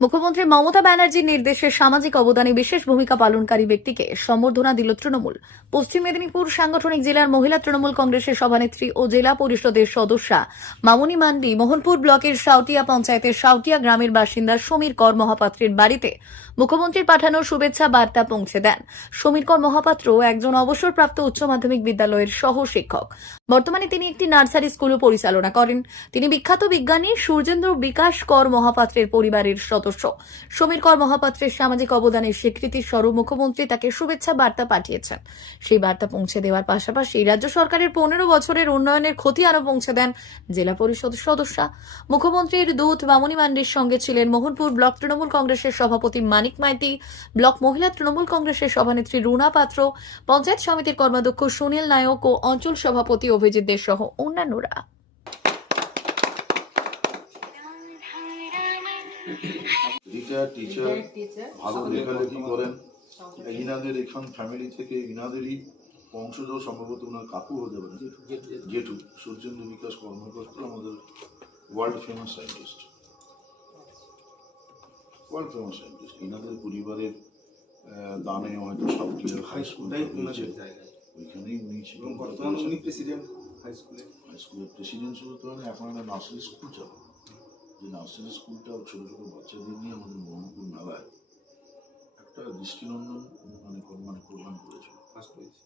মুখ্যমন্ত্রী মমতা ব্যানার্জির নির্দেশে সামাজিক অবদানে বিশেষ ভূমিকা পালনকারী ব্যক্তিকে সম্বর্ধনা দিল তৃণমূল। পশ্চিম মেদিনীপুর সাংগঠনিক জেলার মহিলা তৃণমূল কংগ্রেসের সভানেত্রী ও জেলা পরিষদের সদস্যা মামনি মান্ডি মোহনপুর ব্লকের সাউটিয়া পঞ্চায়েতের সাউটিয়া গ্রামের বাসিন্দা সমীর কর মহাপাত্রের বাড়িতে মুখ্যমন্ত্রীর পাঠানো শুভেচ্ছা বার্তা পৌঁছে দেন। সমীর কর মহাপাত্র একজন অবসরপ্রাপ্ত উচ্চ মাধ্যমিক বিদ্যালয়ের সহ শিক্ষক। বর্তমানে তিনি একটি নার্সারি স্কুলও পরিচালনা করেন। তিনি বিখ্যাত বিজ্ঞানী সূর্যেন্দ্র বিকাশ কর মহাপাত্রের পরিবারের সদস্য। সমীর কর মহাপাত্রের সামাজিক অবদানের স্বীকৃতি স্বরূপ মুখ্যমন্ত্রী তাকে শুভেচ্ছা বার্তা পাঠিয়েছেন। সেই বার্তা পৌঁছে দেওয়ার পাশাপাশি রাজ্য সরকারের 15 বছরের উন্নয়নের খতিয়ানও পৌঁছে দেন জেলা পরিষদ সদস্যা। মুখ্যমন্ত্রীর দূত মামনি মান্ডির সঙ্গে ছিলেন মোহনপুর ব্লক তৃণমূল কংগ্রেসের সভাপতি মানিক মাইতি, ব্লক মহিলা তৃণমূল কংগ্রেসের সভানেত্রী রুনা পাত্র, পঞ্চায়েত সমিতির কর্মাধ্যক্ষ সুনীল নায়ক ও অঞ্চল সভাপতি অভিজিৎ দে সহ অন্যান্যরা। রিটায়ার্ড টিচার, ভালো লেখালেখি করেন। ইনাদের এখান ফ্যামিলি থেকে ইনাদেরই বংশধর, সম্ভবত ওনার কাকু হতে পারে, জেঠু সূর্যেন্দ্র বিকাশ কর্মকর্ত, আমাদের ওয়ার্ল্ড ফেমাস সায়েন্টিস্ট। ইনাদের পরিবারের দানে হয়তো সব কিছু হাই স্কুল ওইখানেই উনি ছিলেন। বর্তমানে উনি প্রেসিডেন্ট হাই স্কুলের প্রেসিডেন্ট শুধু তো না, এখন একটা নার্সারি স্কুল চালু, যে নার্সারি স্কুলটা ছোট ছোট বাচ্চাদের নিয়ে আমাদের মোহনপুর মেলায় একটা দৃষ্টিনন্দন প্রোগ্রাম করেছিল। ফার্স্ট হয়েছে।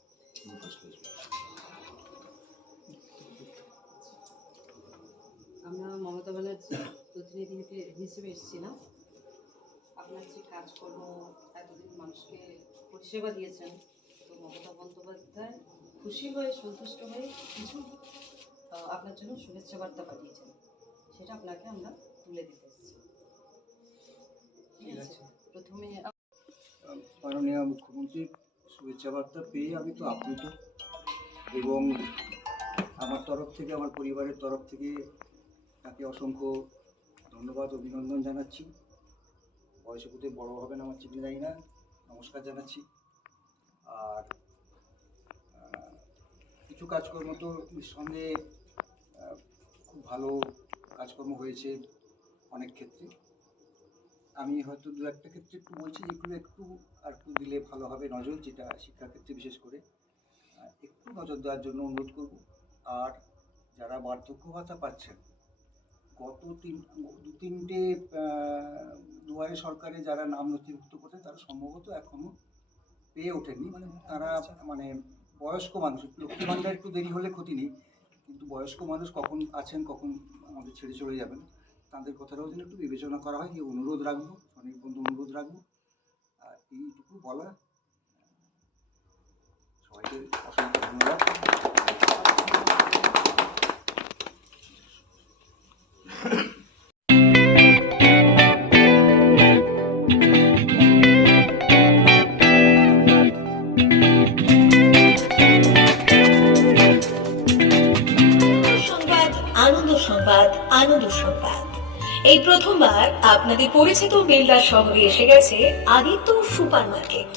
আমরা মমতা ব্যানার্জি প্রতিনিধি হিসেবে এসেছিলাম। আপনার যে কাজকর্ম এতদিন মানুষকে পরিষেবা দিয়েছেন, তো মমতা বন্দ্যোপাধ্যায় খুশি হয়ে সন্তুষ্ট হয়ে কিছু আপনার জন্য শুভেচ্ছা বার্তা পাঠিয়েছেন, সেটা আপনাকে আমরা তুলে দিতে এসেছি। ঠিক আছে, প্রথমে মাননীয় মুখ্যমন্ত্রীর শুভেচ্ছা বার্তা পেয়ে আমি তো আপ্লুত, এবং আমার তরফ থেকে, আমার পরিবারের তরফ থেকে তাকে অসংখ্য ধন্যবাদ, অভিনন্দন জানাচ্ছি। বয়সে কোথায় বড় হবেন আমার ঠিক জানি না, নমস্কার জানাচ্ছি। আর কিছু কাজকর্ম তো নিঃসন্দেহে খুব ভালো কাজকর্ম হয়েছে অনেক ক্ষেত্রে। আমি হয়তো দু একটা ক্ষেত্রে একটু বলছি, যেগুলো একটু আর একটু দিলে ভালো হবে নজর, যেটা শিক্ষার ক্ষেত্রে বিশেষ করে একটু নজর দেওয়ার জন্য অনুরোধ করব। আর যারা বার্ধক্য ভাতা পাচ্ছেন, গত দু-তিনটে দুয়ারে সরকারে যারা নাম নথিভুক্ত করতে, তারা সম্ভবত এখনো পেয়ে ওঠেননি। তারা বয়স্ক মানুষ, লক্ষ্মী ভাণ্ডার একটু দেরি হলে ক্ষতি নেই, কিন্তু বয়স্ক মানুষ কখন আছেন, কখন আমাদের ছেড়ে চলে যাবেন, তাদের কথাটাও যেন একটু বিবেচনা করা হয়, এই অনুরোধ রাখবো, অনেক বন্ধু অনুরোধ রাখবো। আর এইটুকু বলা, সবাইকে অসংখ্য ধন্যবাদ। আনন্দ সংবাদ। এই প্রথমবার আপনাদের পরিচিত বেলডার শহরে এসে গেছে আদিত্য সুপার মার্কেট।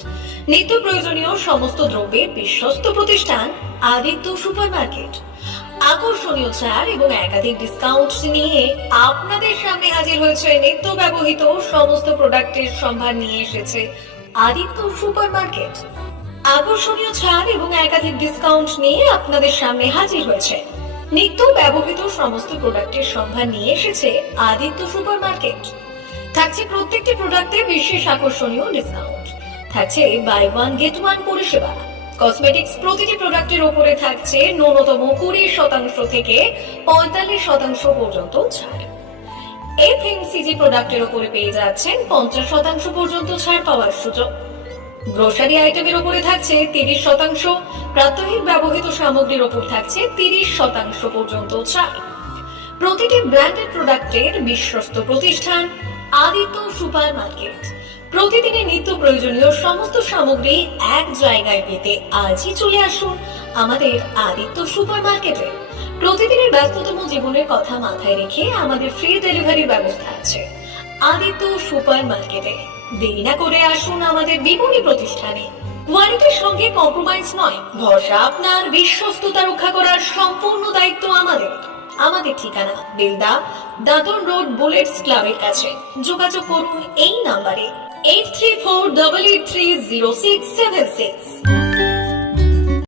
নিত্য প্রয়োজনীয় সমস্ত দ্রব্যের বিশ্বস্ত প্রতিষ্ঠান আদিত্য সুপার মার্কেট। আকর্ষণীয় ছাড় এবং একাধিক ডিসকাউন্ট নিয়ে আপনাদের সামনে হাজির হয়েছে। নিত্য ব্যবহৃত সমস্ত প্রোডাক্টের সম্ভার নিয়ে এসেছে আদিত্য সুপার মার্কেট। আকর্ষণীয় ছাড় এবং একাধিক ডিসকাউন্ট নিয়ে আপনাদের সামনে হাজির হয়েছে। নিত্য ব্যবহৃত সমস্ত প্রোডাক্টের সম্ভার নিয়ে এসেছে আদিত্য সুপার মার্কেট। থাকছে প্রত্যেকটি প্রোডাক্টে বিশেষ আকর্ষণীয় ডিসকাউন্ট, থাকছে বাই ওয়ান গেট ওয়ান পরিষেবা। কসমেটিক্স প্রতিটি প্রোডাক্টের উপরে থাকছে ন্যূনতম 20% থেকে 45% পর্যন্ত ছাড়। এফএমসিজি প্রোডাক্টের উপরে পেয়ে যাচ্ছেন 50% পর্যন্ত ছাড় পাওয়ার সুযোগ। গ্রোসারি আইটেমের উপরে থাকছে 30%, প্রাত্যহিক ব্যবহৃত সামগ্রীর উপর থাকছে 30% পর্যন্ত ছাড়। প্রতিটি ব্র্যান্ডেড প্রোডাক্টের বিশ্বস্ত প্রতিষ্ঠান আদিত্য সুপার মার্কেট। প্রতিদিনের নিত্য প্রয়োজনীয় সমস্ত সামগ্রী এক জায়গায় পেতে আজই চলে আসুন আমাদের আদিত্য সুপার মার্কেটে। প্রতিদিনের ব্যস্ততম জীবনের কথা মাথায় রেখে আমাদের ফ্রি ডেলিভারির ব্যবস্থা আছে আদিত্য সুপার মার্কেটে। দেরি না করে আসুন আমাদের বিপণী প্রতিষ্ঠানে। কোয়ালিটির সঙ্গে কম্প্রোমাইজ নয়, ভরসা আপনার, বিশ্বস্ততা রক্ষা করার সম্পূর্ণ দায়িত্ব আমাদের। আমাদের ঠিকানা বেলদা দাদর রোড বুলেটস ক্লাবের কাছে। যোগাযোগ করুন এই নাম্বারে 8348830676।